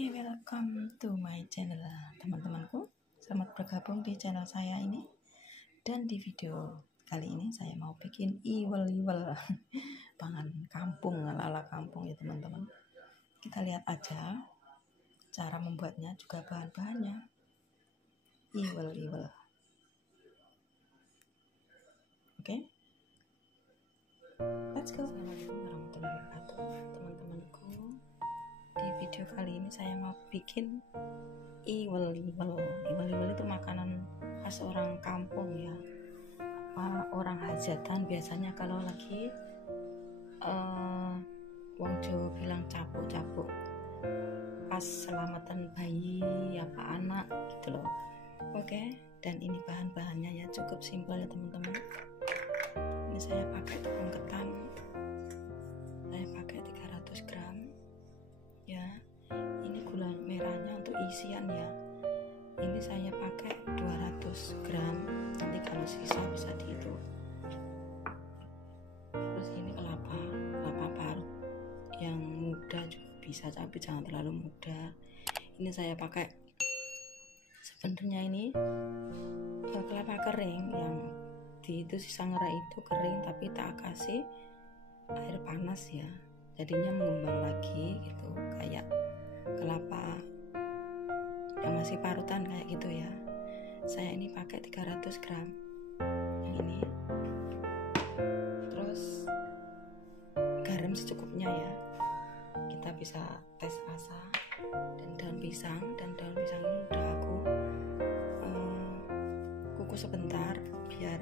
Oke, welcome to my channel teman-temanku. Selamat bergabung di channel saya ini. Dan di video kali ini saya mau bikin IWEL pangan kampung, ala-ala kampung ya teman-teman. Kita lihat aja cara membuatnya juga bahan-bahannya. IWEL. Oke, let's go. Assalamualaikum warahmatullahi wabarakatuh teman-temanku. Di video kali ini saya mau bikin IWEL itu makanan khas orang kampung ya, orang hajatan biasanya kalau lagi wong Jawa bilang capuk pas selamatan bayi apa anak gitu loh. Oke, dan ini bahan-bahannya ya cukup simpel ya teman-teman. Ini saya pakai tepung ketan, saya pakai 300 gram ya. Ini gula merahnya untuk isian ya, ini saya pakai 200 gram, nanti kalau sisa bisa dihitung. Terus ini kelapa parut yang muda juga bisa, tapi jangan terlalu muda. Ini saya pakai sebenarnya ini kelapa kering yang di itu sisa ngerak itu kering, tapi tak kasih air panas ya, jadinya mengembang lagi gitu, kayak kelapa yang masih parutan kayak gitu ya. Saya ini pakai 300 gram yang ini. Terus garam secukupnya ya, kita bisa tes rasa. Dan daun pisang ini udah aku kukus sebentar biar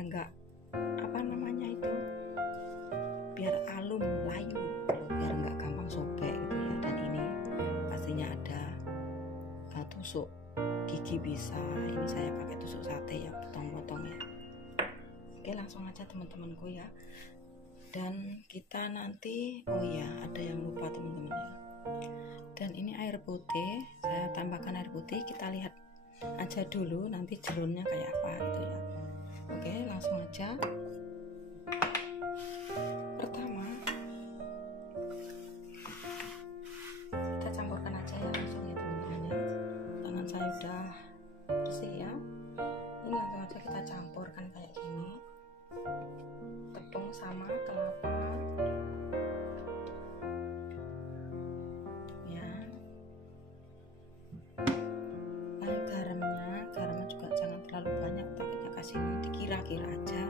enggak biar alum layu, biar enggak gampang sobek gitu ya. Dan ini pastinya ada tusuk gigi bisa, ini saya pakai tusuk sate ya, potong-potong ya. Oke, langsung aja teman-temanku ya. Dan kita nanti ada yang lupa teman-teman ya. Dan ini air putih, saya tambahkan air putih, kita lihat aja dulu nanti jelurnya kayak apa gitu ya. Oke, langsung aja. Pertama kita campurkan aja ya, langsung ya teman-teman ya. Tangan saya udah bersih ya. Ini langsung aja kita campurkan kayak gini, tepung sama kelapa ya. Lalu garamnya juga jangan terlalu banyak, takutnya kasih dikira-kira aja.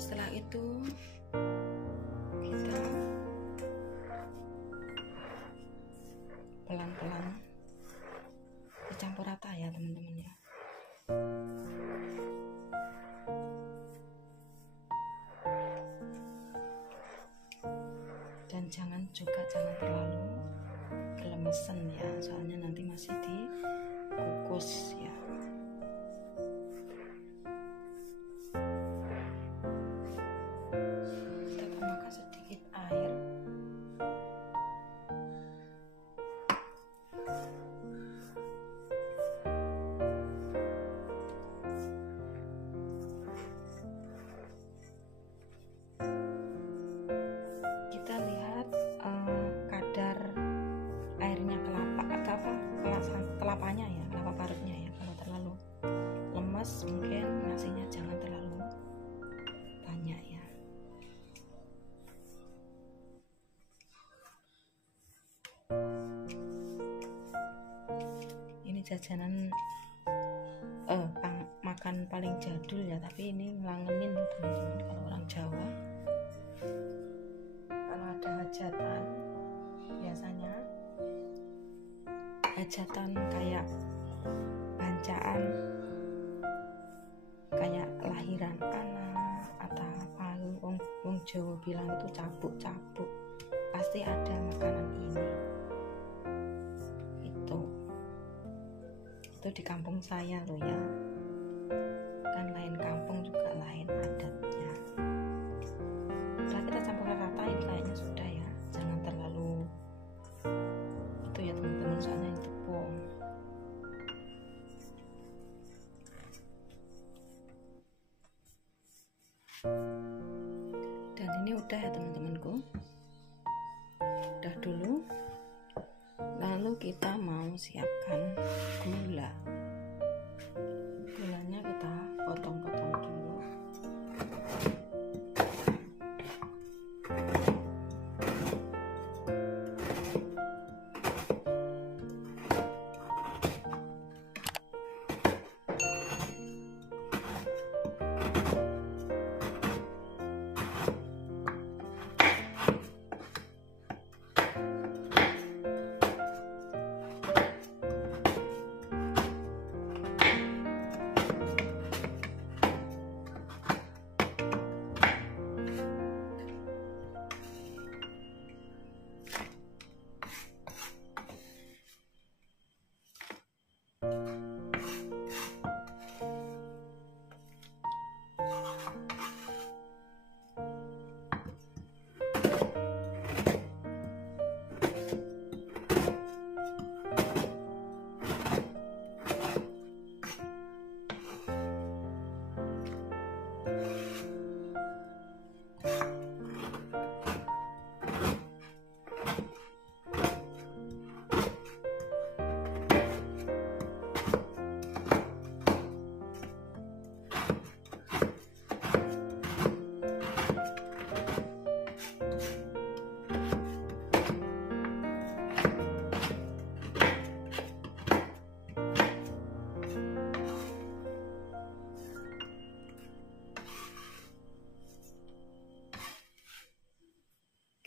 Setelah itu kita pelan-pelan dicampur rata ya teman-teman ya. Dan jangan terlalu kelemesan ya, soalnya nanti masih dikukus ya. Kita tambahkan sedikit air. Kita lihat kadar airnya kelapanya ya, kelapa parutnya ya. Kalau terlalu lemes mungkin nasinya jangan terlalu banyak ya. Ini jajanan makan paling jadul ya, tapi ini ngelangenin teman-teman kalau orang Jawa. Kalau ada hajatan, biasanya hajatan kayak bancaan, kayak lahiran anak atau apa, wong Jawa bilang itu cabuk, pasti ada makanan ini. Itu di kampung saya loh ya, kan lain kampung juga lain adatnya. Setelah kita campur rata, ini kayaknya sudah ya, jangan terlalu itu ya teman-teman, soalnya ini tepung. Dan ini udah ya teman-temanku. siapkan gula. Gulanya kita potong-potong dulu.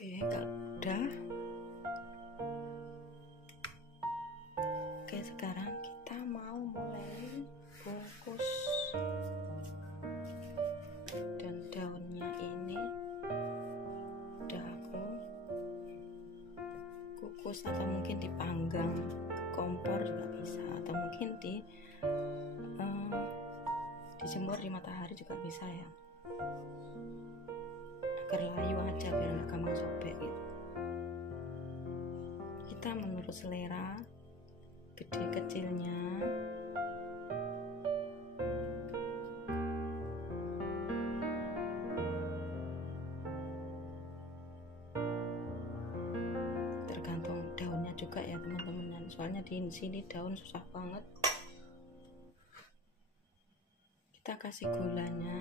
Oke, kalau udah, oke sekarang kita mau mulai bungkus, dan daunnya ini udah aku kukus atau mungkin dipanggang ke kompor juga bisa, atau mungkin dijemur di matahari juga bisa ya, agar layu aja biar nggak gampang sobek gitu. Kita menurut selera, gede kecilnya. Tergantung daunnya juga ya teman-teman. Soalnya di sini daun susah banget. Kita kasih gulanya.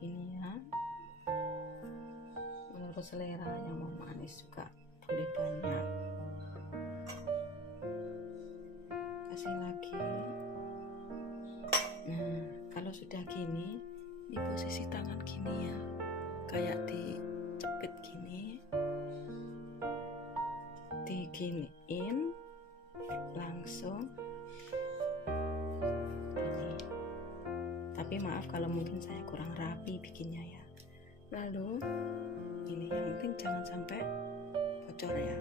Gini ya, menurut selera, yang mau manis juga boleh banyak. Kasih lagi. Nah, kalau sudah gini, di posisi tangan gini ya, kayak dicepit gini, diginiin langsung gini. Tapi maaf kalau mungkin saya kurang rapi bikinnya ya. Lalu ini yang penting jangan sampai bocor ya.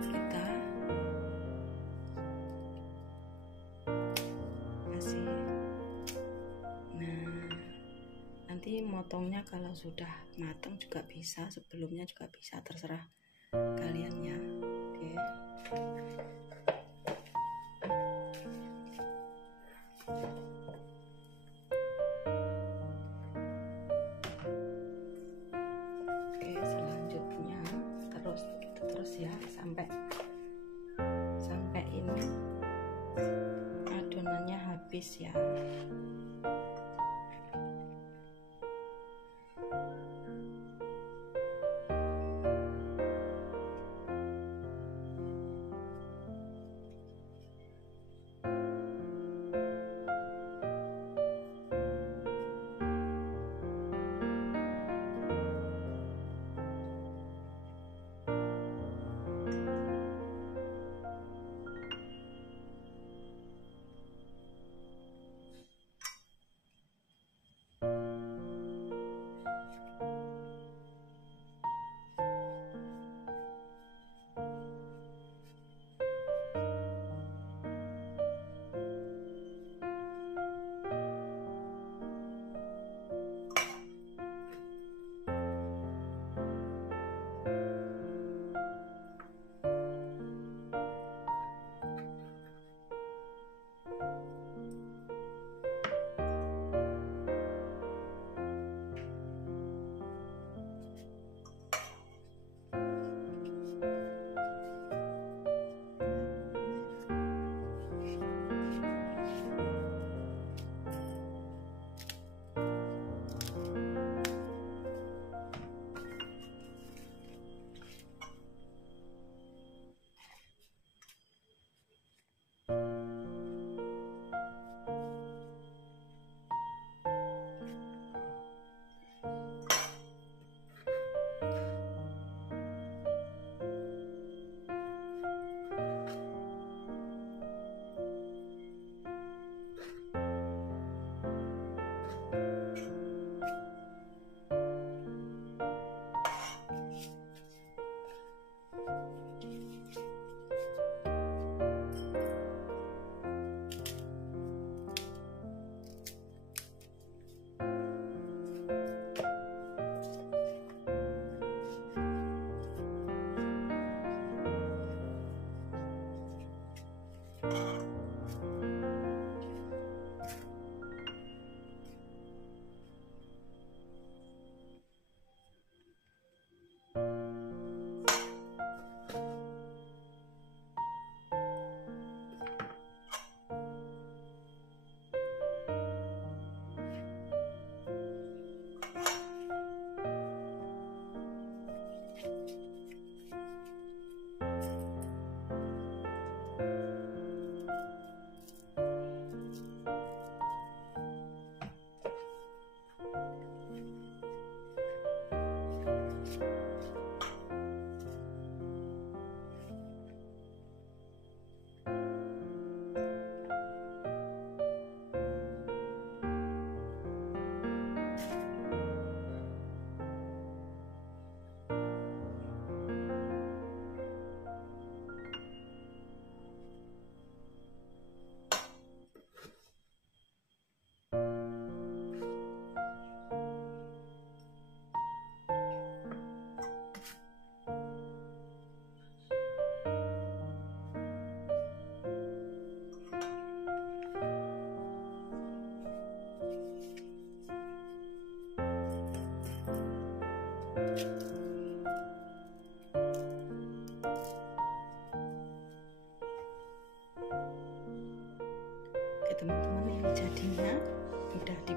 Kita kasih. Nah, nanti motongnya kalau sudah matang juga bisa, sebelumnya juga bisa, terserah kalian ya. Oke. Ya, sampai ini adonannya habis ya.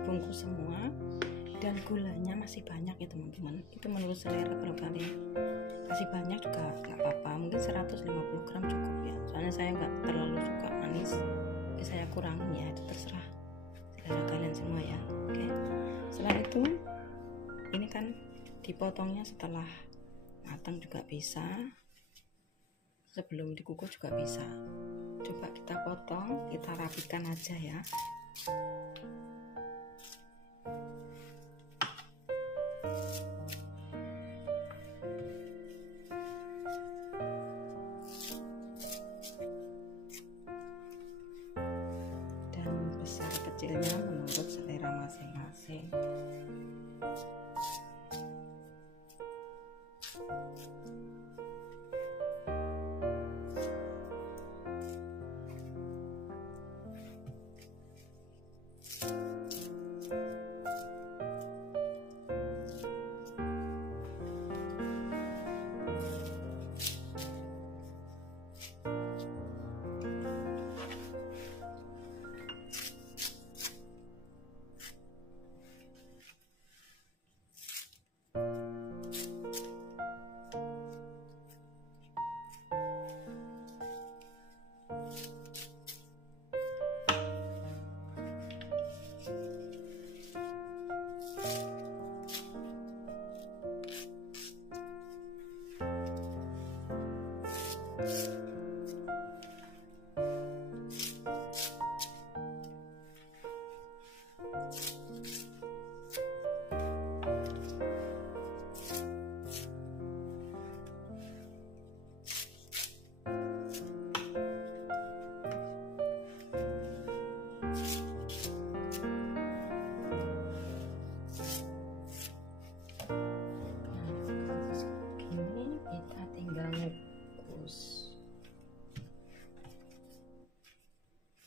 dibungkus semua, dan gulanya masih banyak ya teman-teman. Itu menurut selera, kalau kalian kasih banyak juga nggak apa-apa, mungkin 150 gram cukup ya, soalnya saya nggak terlalu suka manis, jadi saya kurangin ya, itu terserah selera kalian semua ya. Oke, setelah itu ini kan dipotongnya setelah matang juga bisa, sebelum dikukus juga bisa. Coba kita potong, kita rapikan aja ya. Dan besar kecilnya menurut selera masing-masing.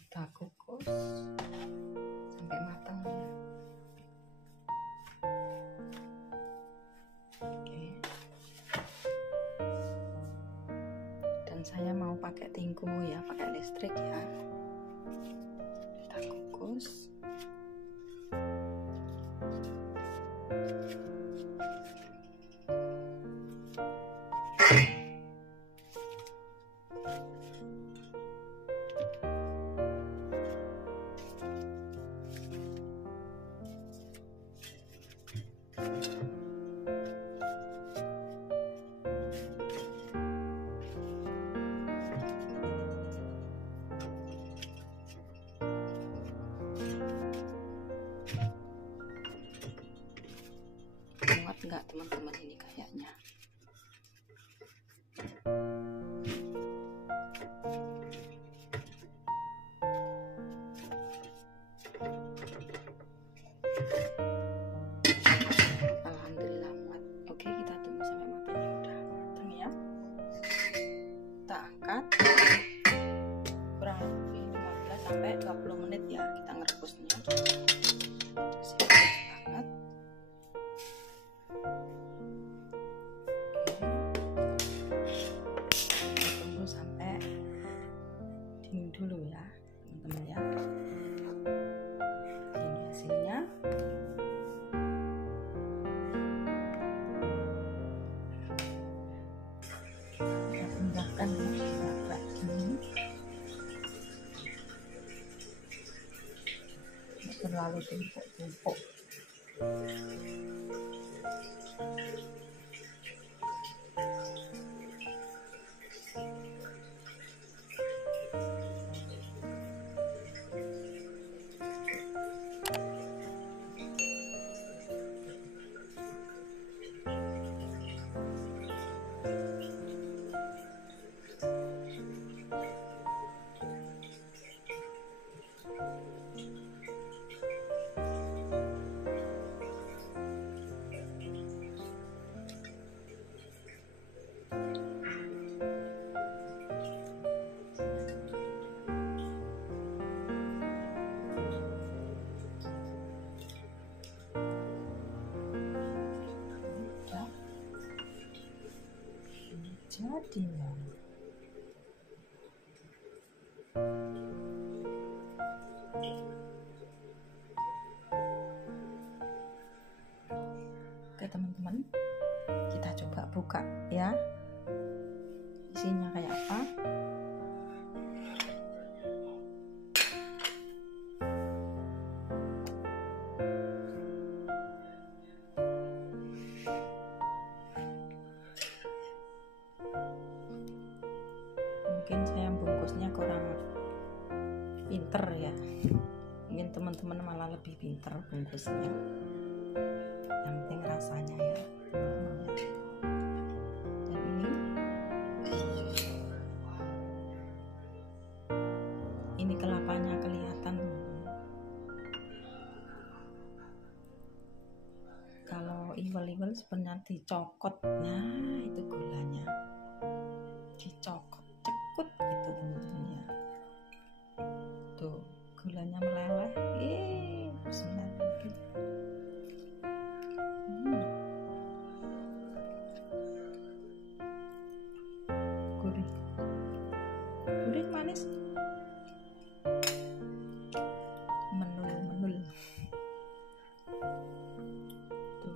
Kita kukus sampai matang ya. Oke. Dan saya mau pakai tingku ya, pakai listrik ya. Kita kukus. Enggak teman-teman, ini kayaknya alhamdulillah muat. Oke, kita tunggu sampai matangnya udah matang ya. Kita angkat, kurang lebih 15 sampai 20 menit ya kita ngerebusnya. Bersih banget. Tunggu sampai dingin dulu ya teman-teman ya. Ini hasilnya. Kita pindahkan ya lagi. Terlalu tumpuk-tumpuk. Jadi Kita coba buka ya, isinya kayak apa. Mungkin saya bungkusnya kurang pinter ya, mungkin teman-teman malah lebih pinter bungkusnya. Yang penting rasanya ya. Dan ini kelapanya kelihatan. Kalau iwel-iwel sebenarnya dicokot, nah itu gulanya dicokot cekut gitu teman-teman ya. Tuh gulanya meleleh. Bismillahirrahmanirrahim. Gurih, gurih manis, menul. Tuh.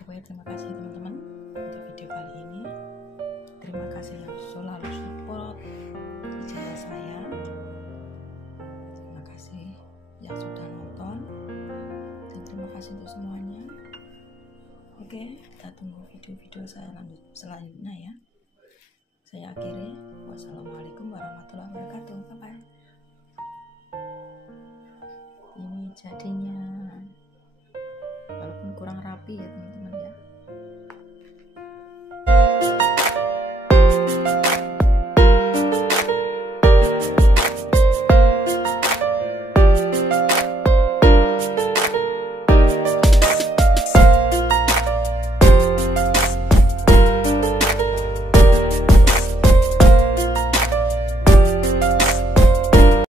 Pokoknya terima kasih teman-teman untuk video kali ini. Terima kasih yang selalu support di channel saya. Terima kasih yang sudah nonton, dan terima kasih untuk semuanya. Oke, kita tunggu video-video saya selanjutnya ya. Saya akhiri. Wassalamualaikum warahmatullahi wabarakatuh. Bye-bye. Ini jadinya, walaupun kurang rapi ya teman-teman ya.